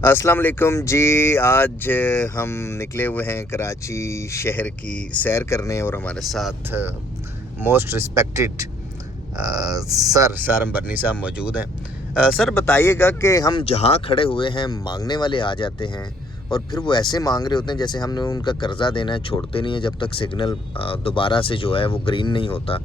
अस्सलाम वालेकुम जी। आज हम निकले हुए हैं कराची शहर की सैर करने और हमारे साथ मोस्ट रिस्पेक्टेड सर सारम बरनी साहब मौजूद हैं। सर बताइएगा कि हम जहाँ खड़े हुए हैं मांगने वाले आ जाते हैं और फिर वो ऐसे मांग रहे होते हैं जैसे हमने उनका कर्जा देना है, छोड़ते नहीं है जब तक सिग्नल दोबारा से जो है वो ग्रीन नहीं होता।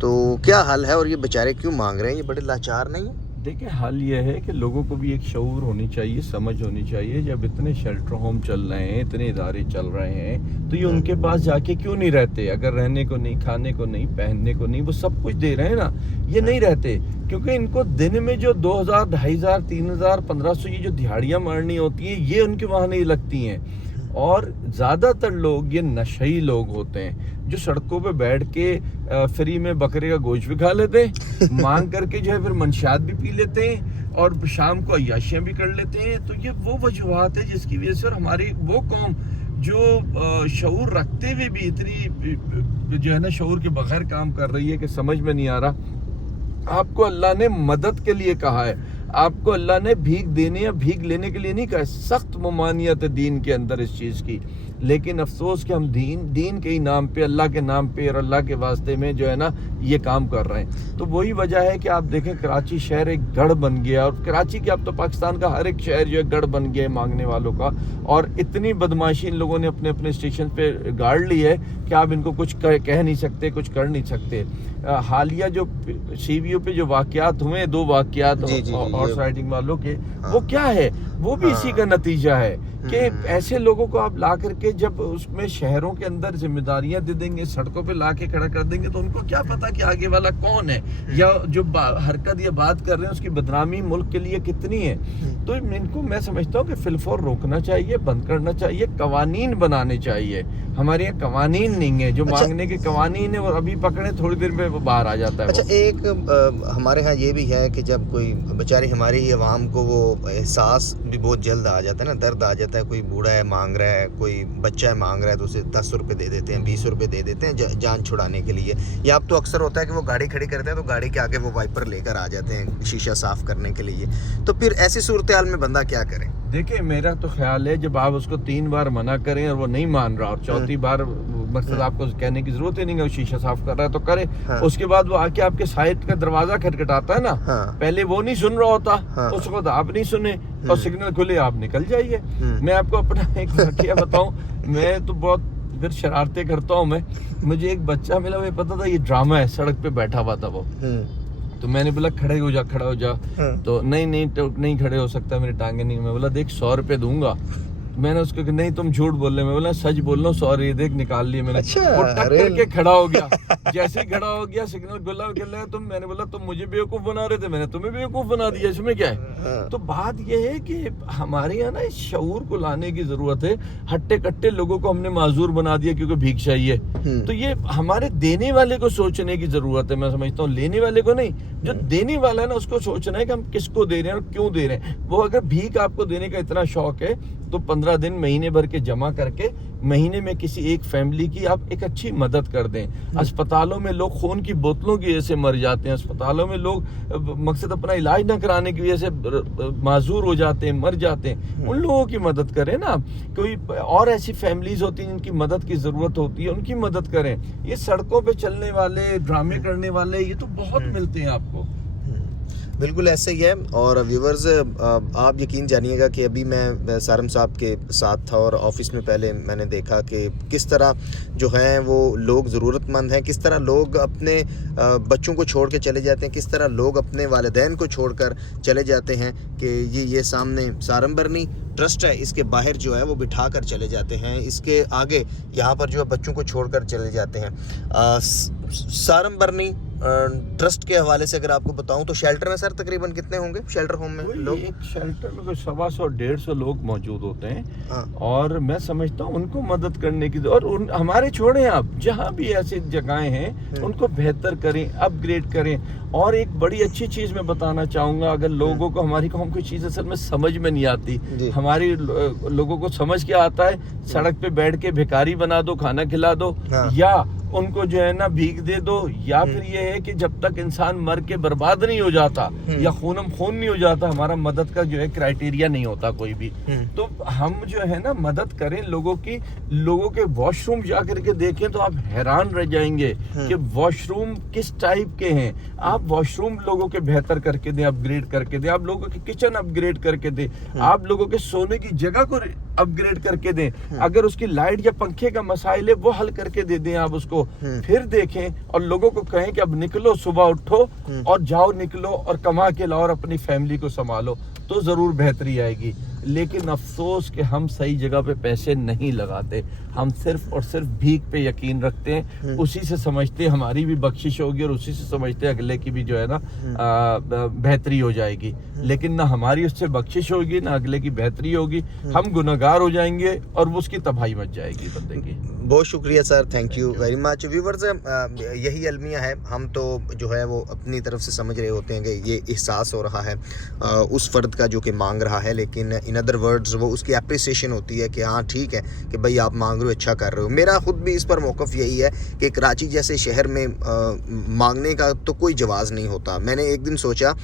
तो क्या हाल है और ये बेचारे क्यों मांग रहे हैं? ये बड़े लाचार नहीं है? देखिए, हाल ये है कि लोगों को भी एक शऊर होनी चाहिए, समझ होनी चाहिए। जब इतने शेल्टर होम चल रहे हैं, इतने इदारे चल रहे हैं, तो ये उनके पास जाके क्यों नहीं रहते? अगर रहने को नहीं, खाने को नहीं, पहनने को नहीं, वो सब कुछ दे रहे हैं ना, ये नहीं रहते। क्योंकि इनको दिन में जो 2000, 2500, 3000, 1500 ये जो दिहाड़ियाँ मारनी होती हैं, ये उनके वहाँ नहीं लगती हैं। और ज़्यादातर लोग ये नशई लोग होते हैं जो सड़कों पे बैठ के फ्री में बकरे का गोश्त भी खा लेते हैं, मांग करके जो है फिर मंशियात भी पी लेते हैं और शाम को अय्याशियाँ भी कर लेते हैं। तो ये वो वजूहत है जिसकी वजह से, और हमारी वो कौम जो शऊर रखते हुए भी इतनी जो है ना शऊर के बगैर काम कर रही है कि समझ में नहीं आ रहा। आपको अल्लाह ने मदद के लिए कहा है, आपको अल्लाह ने भीख देने या भीख लेने के लिए नहीं कहा। सख्त ममानियत है दीन के अंदर इस चीज़ की, लेकिन अफसोस कि हम दीन के ही नाम पे, अल्लाह के नाम पे और अल्लाह के वास्ते में जो है ना ये काम कर रहे हैं। तो वही वजह है कि आप देखें कराची शहर एक गढ़ बन गया, और कराची के अब तो पाकिस्तान का हर एक शहर जो है गढ़ बन गया है मांगने वालों का। और इतनी बदमाशी इन लोगों ने अपने अपने स्टेशन पे गाड़ ली है कि आप इनको कुछ कह नहीं सकते, कुछ कर नहीं सकते। हालिया जो CVO पे जो वाकयात हुए, 2 वाकयात हॉर्स राइडिंग वालों के, वो क्या है? वो भी इसी का नतीजा है कि ऐसे लोगों को आप ला करके जब उसमें शहरों के अंदर जिम्मेदारियां दे देंगे, सड़कों पे ला के खड़ा कर देंगे, तो उनको क्या पता कि आगे वाला कौन है या जो हरकत या बात कर रहे हैं उसकी बदनामी मुल्क के लिए कितनी है। तो इनको मैं समझता हूँ कि फिलफौर रोकना चाहिए, बंद करना चाहिए, कवानीन बनाने चाहिए। हमारे यहाँ कवानीन नहीं है, जो मांगने के कवानीन है वो अभी पकड़े थोड़ी देर में वो बाहर आ जाता है। अच्छा, एक हमारे यहाँ ये भी है कि जब कोई बेचारी हमारी ही आवाम को वो एहसास भी बहुत जल्द आ जाता है ना, दर्द आ जाता है। कोई बूढ़ा है मांग रहा है, कोई बच्चा है मांग रहा है, तो उसे 10 रुपये दे देते हैं, 20 रुपये दे देते हैं जान छुड़ाने के लिए। या अब तो अक्सर होता है कि वो गाड़ी खड़ी करते हैं तो गाड़ी के आगे वो वाइपर लेकर आ जाते हैं शीशा साफ करने के लिए। तो फिर ऐसी सूरत हाल में बंदा क्या करे? देखिए, मेरा तो ख्याल है जब आप उसको 3 बार मना करें और वो नहीं मान रहा, और चौथी बार मतलब आपको कहने की जरूरत ही नहीं है, वो शीशा साफ कर रहा है तो करे। उसके बाद वो आके आपके साइड का दरवाजा खटखटाता है ना, पहले वो नहीं सुन रहा होता, उसको तो आप नहीं सुने और सिग्नल खुले आप निकल जाइए। मैं आपको अपना एक वाकया बताऊं, मैं तो बहुत फिर शरारतें करता हूँ मैं। मुझे एक बच्चा मिला, मुझे पता था ये ड्रामा है, सड़क पे बैठा हुआ था वो। तो मैंने बोला खड़े हो जा, खड़ा हो जा। तो नहीं तो नहीं खड़े हो सकता, मेरी टांगे नहीं। मैं बोला देख 100 रुपये दूंगा। मैंने उसको कि नहीं तुम झूठ बोल रहे। मैं बोला सच बोल रहा हूँ, 100 ये देख निकाल लिए मैंने। अच्छा, वो टक करके खड़ा हो गया। जैसे ही खड़ा हो गया सिग्नल गुला कर लिया। तुम, मैंने बोला तुम मुझे बेवकूफ बना रहे थे, मैंने तुम्हें बेवकूफ बना दिया, इसमें क्या है? तो बात यह है कि हमारे यहाँ ना इस शऊर को लाने की जरूरत है। हट्टे कट्टे लोगों को हमने माजूर बना दिया क्योंकि भीख चाहिए। तो ये हमारे देने वाले को सोचने की जरूरत है, मैं समझता हूँ, लेने वाले को नहीं। जो देने वाला है ना उसको सोचना है कि हम किसको दे रहे हैं और क्यों दे रहे हैं। वो अगर भीख आपको देने का इतना शौक है तो 15 दिन महीने भर के जमा करके महीने में किसी एक फैमिली की आप एक अच्छी मदद कर दें। अस्पतालों में लोग खून की बोतलों की वजह से मर जाते हैं, अस्पतालों में लोग मकसद अपना इलाज ना कराने की वजह से माजूर हो जाते हैं, मर जाते हैं। उन लोगों की मदद करें ना। कोई और ऐसी फैमिलीज होती हैं जिनकी मदद की जरूरत होती है, उनकी मदद करें। ये सड़कों पे चलने वाले, ड्रामे करने वाले, ये तो बहुत मिलते हैं आपको। बिल्कुल ऐसे ही है। और व्यूवर्स, आप यकीन जानिएगा कि अभी मैं सारम साहब के साथ था और ऑफिस में पहले मैंने देखा कि किस तरह जो हैं वो लोग ज़रूरतमंद हैं, किस तरह लोग अपने बच्चों को छोड़ के चले जाते हैं, किस तरह लोग अपने वालिदैन को छोड़कर चले जाते हैं। कि ये सामने सारम बरनी ट्रस्ट है, इसके बाहर जो है वो बिठा कर चले जाते हैं, इसके आगे यहाँ पर जो है बच्चों को छोड़कर चले जाते हैं। सारम बरनी ट्रस्ट के हवाले से अगर आपको बताऊं तो शेल्टर में सर तकरीबन कितने होंगे शेल्टर होम में लोग? एक शेल्टर में कोई 125-150 लोग मौजूद होते हैं। और मैं समझता हूँ उनको मदद करने की, और हमारे छोड़ें, आप जहाँ भी ऐसी जगहें हैं उनको बेहतर करें, अपग्रेड करें। और एक बड़ी अच्छी चीज़ मैं बताना चाहूँगा, अगर लोगों को हमारी कौम कोई चीज़ असल में समझ में नहीं आती, हमारी लोगों को समझ क्या आता है, सड़क पे बैठ के भिखारी बना दो, खाना खिला दो, या उनको जो है ना भीख दे दो, या फिर ये है कि जब तक इंसान मर के बर्बाद नहीं हो जाता या खूनम खून नहीं हो जाता, हमारा मदद का जो है क्राइटेरिया नहीं होता कोई भी। तो हम जो है ना मदद करें लोगों की। लोगों के वॉशरूम जाकर के देखें तो आप हैरान रह जाएंगे कि वॉशरूम किस टाइप के हैं। आप वॉशरूम लोगों के बेहतर करके दें, अपग्रेड करके दें, आप लोगों के किचन अपग्रेड करके दें, आप लोगों के सोने की जगह को अपग्रेड करके दें। अगर उसकी लाइट या पंखे का मसाइल है वो हल करके दे दें आप उसको। फिर देखें और लोगों को कहें कि अब निकलो, सुबह उठो और जाओ, निकलो और कमा के लाओ और अपनी फैमिली को संभालो, तो जरूर बेहतरी आएगी। लेकिन अफसोस कि हम सही जगह पे पैसे नहीं लगाते, हम सिर्फ और सिर्फ भीख पे यकीन रखते हैं। उसी से समझते हैं हमारी भी बख्शिश होगी और उसी से समझते हैं अगले की भी जो है ना बेहतरी हो जाएगी। लेकिन ना हमारी उससे बख्शिश होगी ना अगले की बेहतरी होगी, हम गुनहगार हो जाएंगे और वो उसकी तबाही मच जाएगी बंदे की। बहुत शुक्रिया sir, thank you very much. Viewers, यही अलमिया है। हम तो जो है वो अपनी तरफ से समझ रहे होते हैं कि ये एहसास हो रहा है उस फर्द का जो कि मांग रहा है, लेकिन इन अदर वर्ड्स वो उसकी अप्रिसिएशन होती है कि हाँ ठीक है कि भाई आप मांग रहे हो, अच्छा कर रहे हो। मेरा खुद भी इस पर मौक़िफ़ यही है कि कराची जैसे शहर में मांगने का तो कोई जवाज़ नहीं होता। मैंने एक दिन सोचा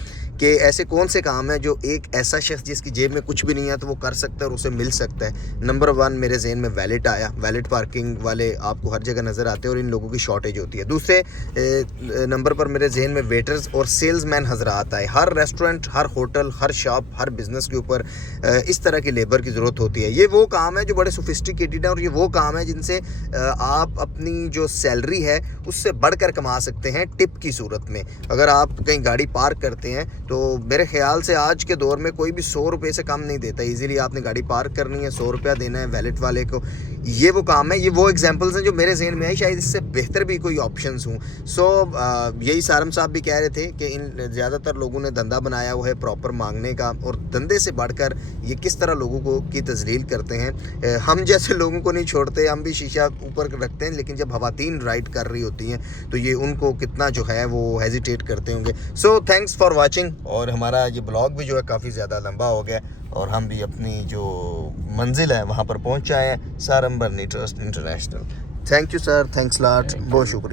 कि ऐसे कौन से काम है जो एक ऐसा शख्स जिसकी जेब में कुछ भी नहीं है तो वो कर सकता है और उसे मिल सकता है। नंबर 1 मेरे जहन में वैलेट आया। वैलेट पार्किंग वाले आपको हर जगह नज़र आते हैं और इन लोगों की शॉर्टेज होती है। दूसरे नंबर पर मेरे जहन में वेटर्स और सेल्समैन हजरात आए। हर रेस्टोरेंट, हर होटल, हर शॉप, हर बिज़नेस के ऊपर इस तरह की लेबर की ज़रूरत होती है। ये वो काम है जो बड़े सोफिस्टिकेटेड है और ये वो काम है जिनसे आप अपनी जो सैलरी है उससे बढ़कर कमा सकते हैं टिप की सूरत में। अगर आप कहीं गाड़ी पार्क करते हैं तो मेरे ख्याल से आज के दौर में कोई भी 100 रुपये से कम नहीं देता। इजीली आपने गाड़ी पार्क करनी है, 100 रुपया देना है वैलेट वाले को। ये वो काम है, ये वो एग्जांपल्स हैं जो मेरे जहन में आई। शायद इससे बेहतर भी कोई ऑप्शंस हों। यही सारम साहब भी कह रहे थे कि इन ज़्यादातर लोगों ने धंधा बनाया हुआ है प्रॉपर मांगने का, और धंधे से बढ़कर ये किस तरह लोगों को की तजलील करते हैं। हम जैसे लोगों को नहीं छोड़ते, हम भी शीशा ऊपर रखते हैं, लेकिन जब खवातीन राइट कर रही होती हैं तो ये उनको कितना जो है वो हेजिटेट करते होंगे। So thanks for watching. और हमारा ये ब्लॉग भी जो है काफ़ी ज़्यादा लंबा हो गया और हम भी अपनी जो मंजिल है वहाँ पर पहुँच आए हैं, Sarim Burney trust international. Thank you sir, thanks lot, बहुत शुक्रिया।